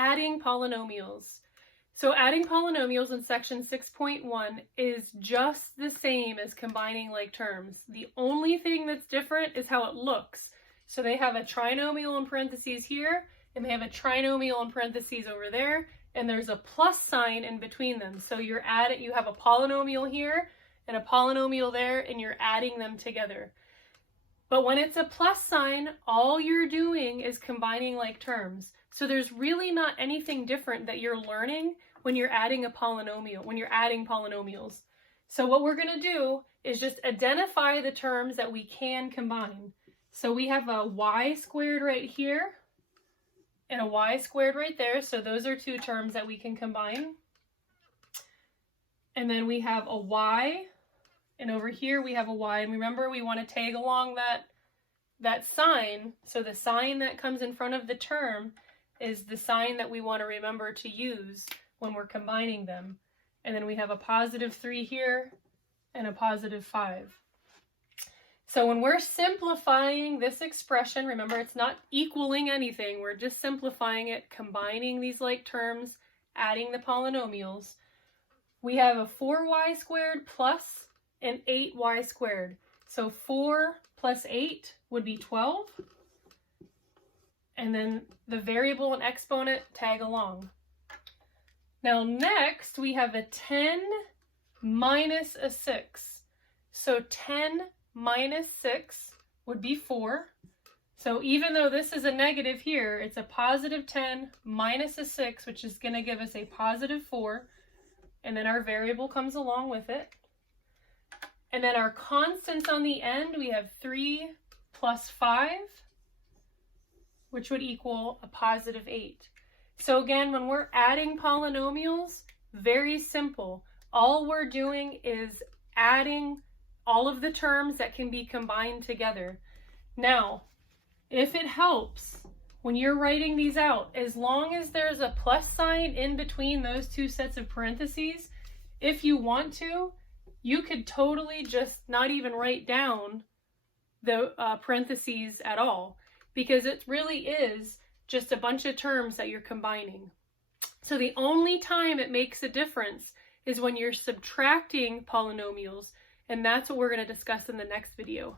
adding polynomials. So adding polynomials in section 6.1 is just the same as combining like terms. The only thing that's different is how it looks. So they have a trinomial in parentheses here, and they have a trinomial in parentheses over there, and there's a plus sign in between them. So you have a polynomial here and a polynomial there, and you're adding them together. But when it's a plus sign, all you're doing is combining like terms. So there's really not anything different that you're learning when you're adding a polynomial, when you're adding polynomials. So what we're going to do is just identify the terms that we can combine. So we have a y squared right here and a y squared right there. So those are two terms that we can combine. And then we have a y, and over here we have a y. And remember, we want to tag along that sign. So the sign that comes in front of the term is the sign that we want to remember to use when we're combining them. And then we have a positive 3 here and a positive 5. So when we're simplifying this expression, remember it's not equaling anything, we're just simplifying it, combining these like terms, adding the polynomials. We have a 4y squared plus an 8y squared. So 4 plus 8 would be 12. And then the variable and exponent tag along. Now next we have a 10 minus a 6. So 10 minus 6 would be 4. So even though this is a negative here, it's a positive 10 minus a 6, which is going to give us a positive 4. And then our variable comes along with it. And then our constants on the end, we have 3 plus 5, which would equal a positive 8. So again, when we're adding polynomials, very simple. All we're doing is adding all of the terms that can be combined together. Now, if it helps, when you're writing these out, as long as there's a plus sign in between those two sets of parentheses, if you want to, you could totally just not even write down the parentheses at all, because it really is just a bunch of terms that you're combining. So the only time it makes a difference is when you're subtracting polynomials, and that's what we're going to discuss in the next video.